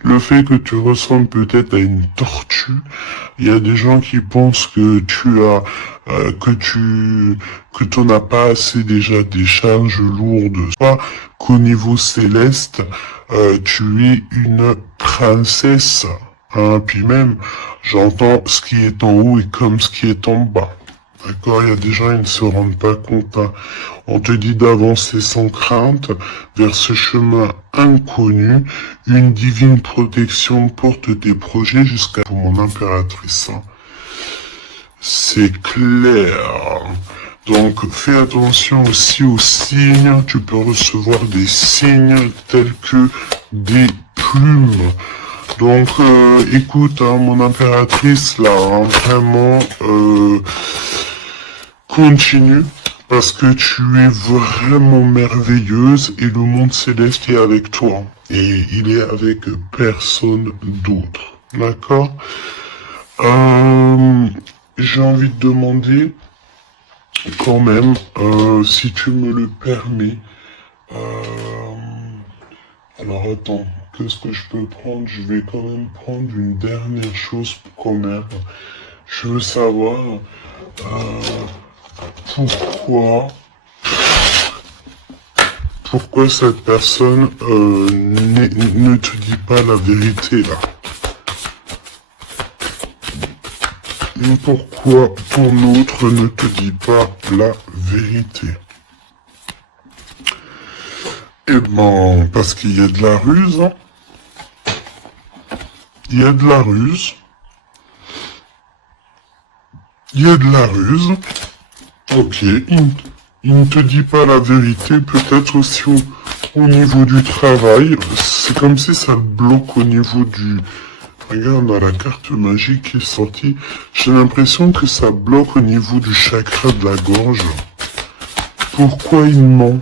Le fait que tu ressembles peut-être à une tortue, il y a des gens qui pensent que que t'en as pas assez déjà des charges lourdes, soit qu'au niveau céleste, tu es une princesse, hein, puis même, j'entends ce qui est en haut et comme ce qui est en bas. D'accord, il y a des gens, ils ne se rendent pas compte. Hein. On te dit d'avancer sans crainte vers ce chemin inconnu. Une divine protection porte tes projets jusqu'à mon impératrice. Hein. C'est clair. Donc, fais attention aussi aux signes. Tu peux recevoir des signes tels que des plumes. Donc, écoute, hein, mon impératrice, là, hein, vraiment... continue, parce que tu es vraiment merveilleuse et le monde céleste est avec toi. Et il est avec personne d'autre. D'accord? J'ai envie de demander, quand même, si tu me le permets. Alors attends, qu'est-ce que je peux prendre? Je vais quand même prendre une dernière chose quand même. Je veux savoir... Pourquoi cette personne ne te dit pas la vérité là? Pourquoi ton autre ne te dit pas la vérité? Eh ben, parce qu'il y a de la ruse. Hein. Il y a de la ruse. Il y a de la ruse. Ok, il ne te dit pas la vérité, peut-être aussi au niveau du travail. C'est comme si ça bloque au niveau du... Regarde, dans la carte magique qui est sortie, j'ai l'impression que ça bloque au niveau du chakra de la gorge. Pourquoi il ment?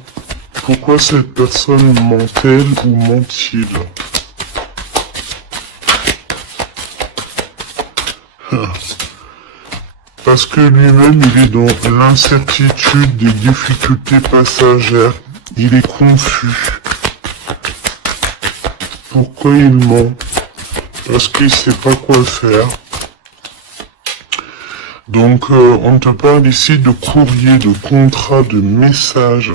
Pourquoi cette personne ment-elle ou ment-il? Parce que lui-même, il est dans l'incertitude des difficultés passagères. Il est confus. Pourquoi il ment? Parce qu'il sait pas quoi faire. Donc, on te parle ici de courrier, de contrat, de message.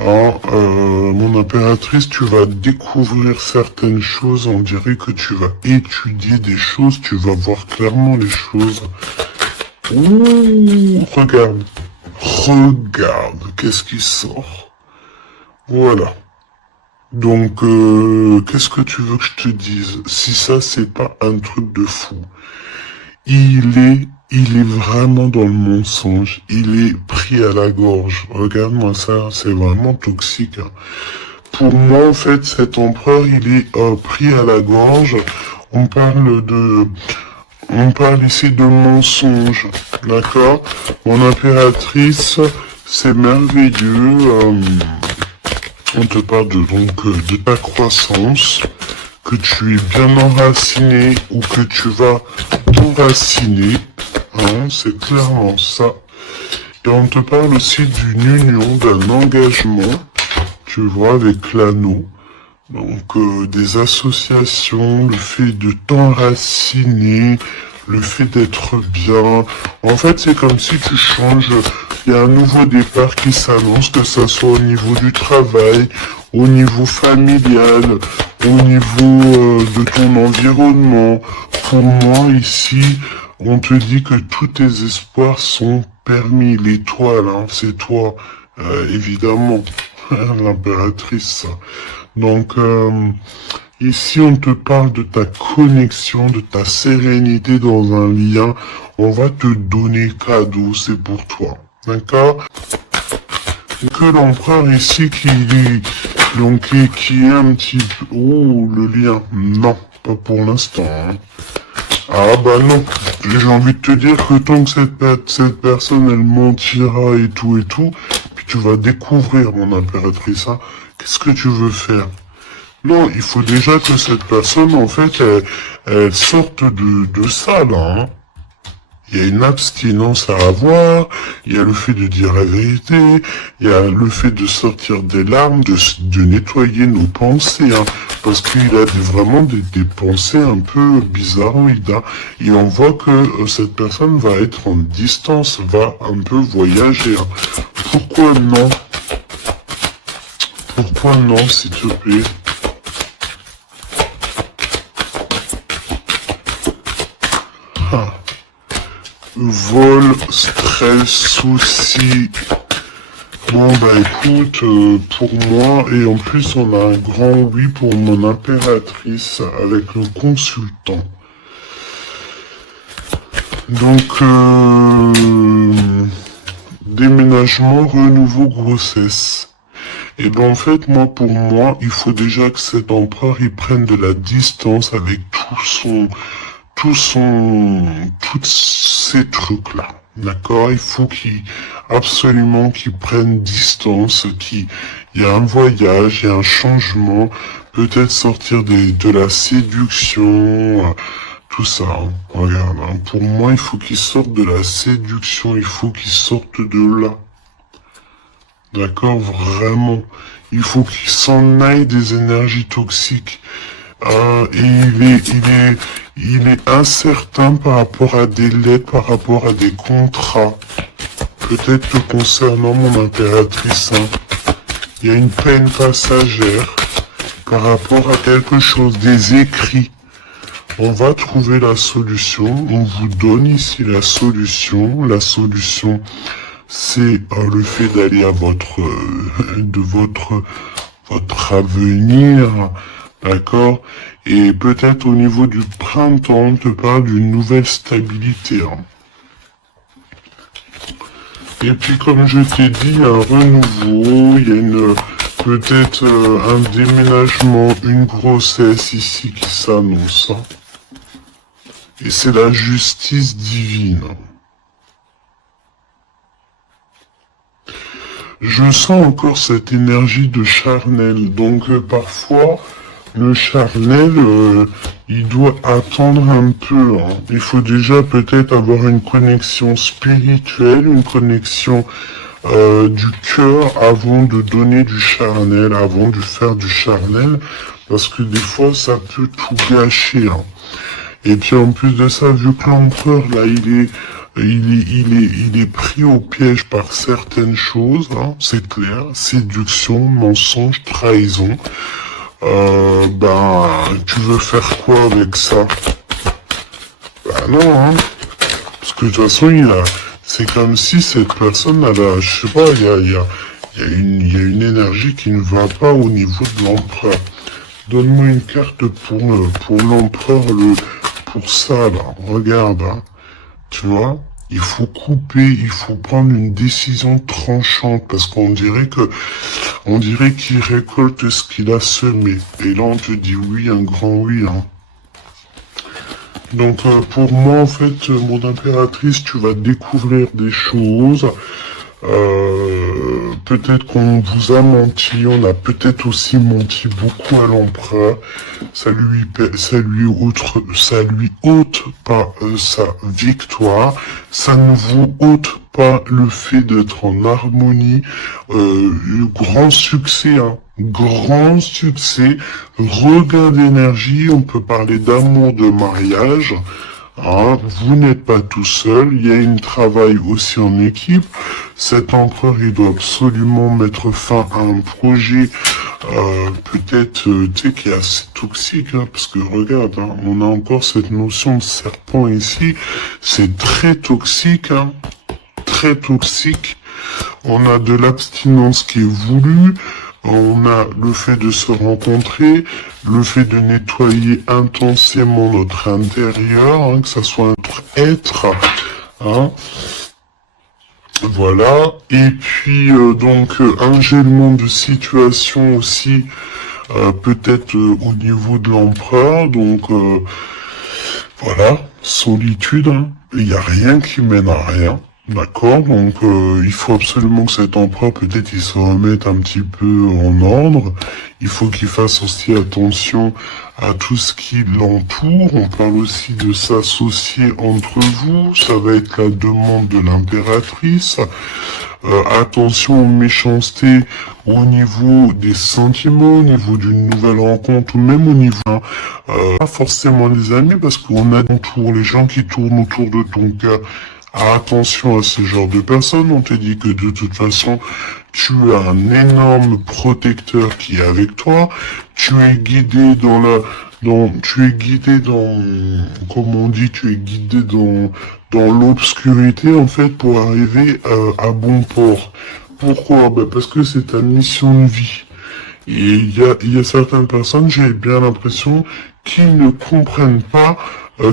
Hein, mon impératrice, tu vas découvrir certaines choses. On dirait que tu vas étudier des choses. Tu vas voir clairement les choses. Ouh, regarde. Regarde, qu'est-ce qui sort? Voilà. Donc, qu'est-ce que tu veux que je te dise? Si ça, c'est pas un truc de fou. Il est vraiment dans le mensonge. Il est pris à la gorge. Regarde-moi ça, c'est vraiment toxique. Hein. Pour moi, en fait, cet empereur, il est pris à la gorge. On parle ici de mensonge, d'accord? Mon impératrice, c'est merveilleux. On te parle de ta croissance, que tu es bien enraciné ou que tu vas t'enraciner. Hein, c'est clairement ça. Et on te parle aussi d'une union, d'un engagement, tu vois, avec l'anneau. Donc, des associations, le fait de t'enraciner, le fait d'être bien. En fait, c'est comme si tu changes. Il y a un nouveau départ qui s'annonce, que ça soit au niveau du travail, au niveau familial, au niveau de ton environnement. Pour moi, ici, on te dit que tous tes espoirs sont permis. L'étoile, hein, c'est toi, évidemment, l'impératrice. Donc, ici, on te parle de ta connexion, de ta sérénité dans un lien. On va te donner cadeau, c'est pour toi. D'accord? Que l'empereur ici qui est un petit peu... Oh, le lien. Non, pas pour l'instant. Hein. Ah bah non, j'ai envie de te dire que tant que cette personne, elle mentira et tout, puis tu vas découvrir, mon impératrice, hein, qu'est-ce que tu veux faire? Non, il faut déjà que cette personne, en fait, elle sorte de ça, là. Hein. Il y a une abstinence à avoir, il y a le fait de dire la vérité, il y a le fait de sortir des larmes, de nettoyer nos pensées, hein, parce qu'il a vraiment des pensées un peu bizarroïdes. Hein, et on voit que cette personne va être en distance, va un peu voyager. Hein. Pourquoi non? Pourquoi non, s'il te plaît? Ah. Vol, stress, soucis. Bon bah écoute, pour moi, et en plus on a un grand oui pour mon impératrice avec le consultant. Donc, déménagement, renouveau, grossesse. Et ben en fait, pour moi, il faut déjà que cet empereur, il prenne de la distance avec tous ces trucs-là. D'accord? Il faut absolument qu'il prenne distance, il y a un voyage, il y a un changement, peut-être sortir de la séduction, tout ça. Hein. Regarde, hein. Pour moi, il faut qu'il sorte de la séduction, il faut qu'il sorte de là. D'accord? Vraiment. Il faut qu'il s'en aille des énergies toxiques. Et il est incertain par rapport à des lettres, par rapport à des contrats. Peut-être que concernant mon impératrice, hein, il y a une peine passagère par rapport à quelque chose, des écrits. On va trouver la solution. On vous donne ici la solution. La solution, c'est le fait d'aller à votre avenir. D'accord? Et peut-être au niveau du printemps, on te parle d'une nouvelle stabilité. Hein. Et puis comme je t'ai dit, un renouveau, il y a peut-être un déménagement, une grossesse ici qui s'annonce. Hein. Et c'est la justice divine. je sens encore cette énergie de charnel. Donc parfois, le charnel, il doit attendre un peu. Hein. Il faut déjà peut-être avoir une connexion spirituelle, une connexion du cœur avant de donner du charnel, avant de faire du charnel, parce que des fois, ça peut tout gâcher. Hein. Et puis en plus de ça, vu que l'empereur, là, il est pris au piège par certaines choses, hein, c'est clair, séduction, mensonge, trahison. Tu veux faire quoi avec ça? Bah non, hein. Parce que de toute façon, c'est comme si cette personne, je sais pas, il y a une énergie qui ne va pas au niveau de l'empereur. Donne-moi une carte pour l'empereur, pour ça, là. Regarde, hein. Tu vois? Il faut couper, il faut prendre une décision tranchante, parce qu'on dirait qu'il récolte ce qu'il a semé. Et là, on te dit oui, un grand oui, hein. Donc, pour moi, en fait, mon impératrice, tu vas découvrir des choses. Peut-être qu'on vous a menti, on a peut-être aussi menti beaucoup à l'empereur. Ça lui ôte pas sa victoire. Ça ne vous ôte pas le fait d'être en harmonie. Grand succès, hein. Grand succès. Regain d'énergie. On peut parler d'amour, de mariage. Hein, vous n'êtes pas tout seul, il y a un travail aussi en équipe. Cet empereur, il doit absolument mettre fin à un projet, peut-être, tu sais, qui est assez toxique, hein, parce que regarde, hein, on a encore cette notion de serpent ici, c'est très toxique, hein, très toxique. On a de l'abstinence qui est voulue. On a le fait de se rencontrer, le fait de nettoyer intensément notre intérieur, hein, que ça soit notre être, hein. Voilà. Et puis un gèlement de situation aussi, peut-être au niveau de l'empereur. Donc voilà, solitude. Hein. Il n'y a rien qui mène à rien. D'accord, donc il faut absolument que cet empereur, peut-être, il se remette un petit peu en ordre. Il faut qu'il fasse aussi attention à tout ce qui l'entoure. On parle aussi de s'associer entre vous. Ça va être la demande de l'impératrice. Attention aux méchancetés au niveau des sentiments, au niveau d'une nouvelle rencontre, ou même au niveau, pas forcément des amis, parce qu'on a autour les gens qui tournent autour de ton cœur. Attention à ce genre de personnes, on te dit que de toute façon, tu as un énorme protecteur qui est avec toi, tu es guidé comme on dit, tu es guidé dans l'obscurité, en fait, pour arriver à bon port. Pourquoi? Parce que c'est ta mission de vie. Et il y a certaines personnes, j'ai bien l'impression, qui ne comprennent pas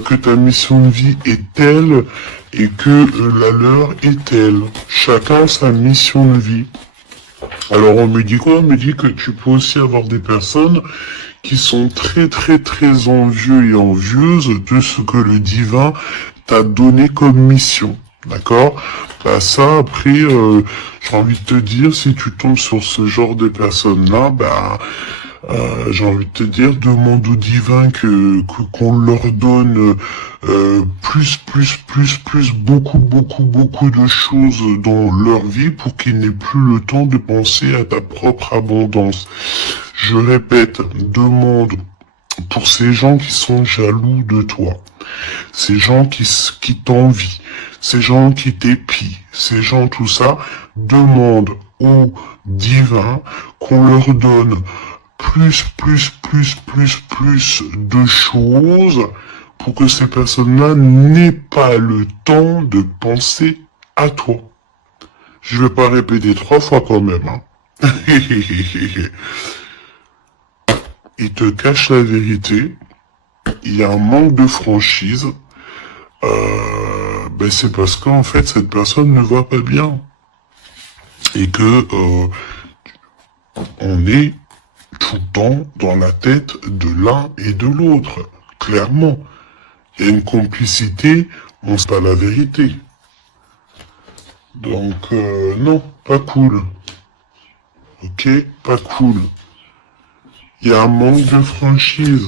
que ta mission de vie est telle et que la leur est telle. Chacun sa mission de vie. Alors on me dit quoi? On me dit que tu peux aussi avoir des personnes qui sont très très très envieux et envieuses de ce que le divin t'a donné comme mission. D'accord? Ça, après, j'ai envie de te dire, si tu tombes sur ce genre de personnes-là, j'ai envie de te dire, demande au divin qu'on leur donne beaucoup de choses dans leur vie pour qu'ils n'aient plus le temps de penser à ta propre abondance. Je répète, demande pour ces gens qui sont jaloux de toi, ces gens qui t'envient, ces gens qui t'épient, ces gens tout ça, demande au divin qu'on leur donne plus de choses pour que ces personnes-là n'aient pas le temps de penser à toi. Je vais pas répéter 3 fois quand même, hein. Il te cache la vérité, il y a un manque de franchise, c'est parce qu'en fait cette personne ne va pas bien. Et que on est tout le temps dans la tête de l'un et de l'autre. Clairement. Il y a une complicité, on ne sait pas la vérité. Donc, non, pas cool. Ok? Pas cool. Il y a un manque de franchise.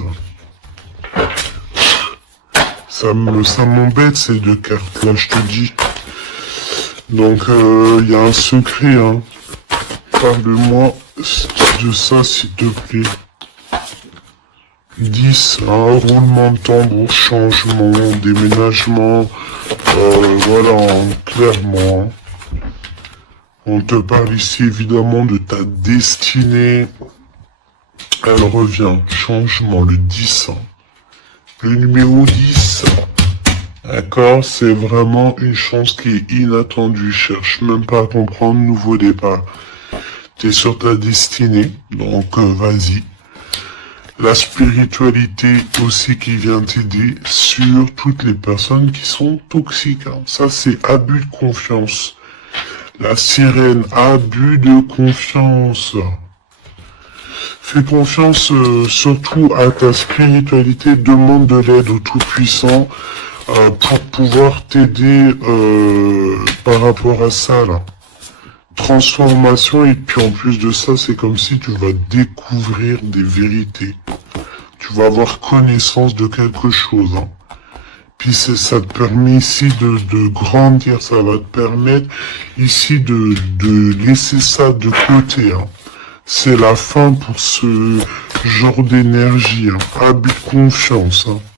Ça m'embête ces deux cartes là, je te dis. Donc il y a un secret, hein. Parle-moi de ça s'il te plaît. 10, un roulement de tambour, changement, déménagement, voilà, hein, clairement. On te parle ici évidemment de ta destinée. Elle revient, changement, le 10. Le numéro 10. D'accord, c'est vraiment une chance qui est inattendue. Cherche même pas à comprendre, nouveau départ. T'es sur ta destinée, donc vas-y. La spiritualité aussi qui vient t'aider sur toutes les personnes qui sont toxiques. Hein. Ça, c'est abus de confiance. La sirène, abus de confiance. Fais confiance surtout à ta spiritualité. Demande de l'aide au Tout-Puissant pour pouvoir t'aider par rapport à ça, là. Transformation, et puis en plus de ça, c'est comme si tu vas découvrir des vérités. Tu vas avoir connaissance de quelque chose. Hein. Puis ça te permet ici de grandir, ça va te permettre ici de laisser ça de côté. Hein. C'est la fin pour ce genre d'énergie. Hein. Abus de confiance. Hein.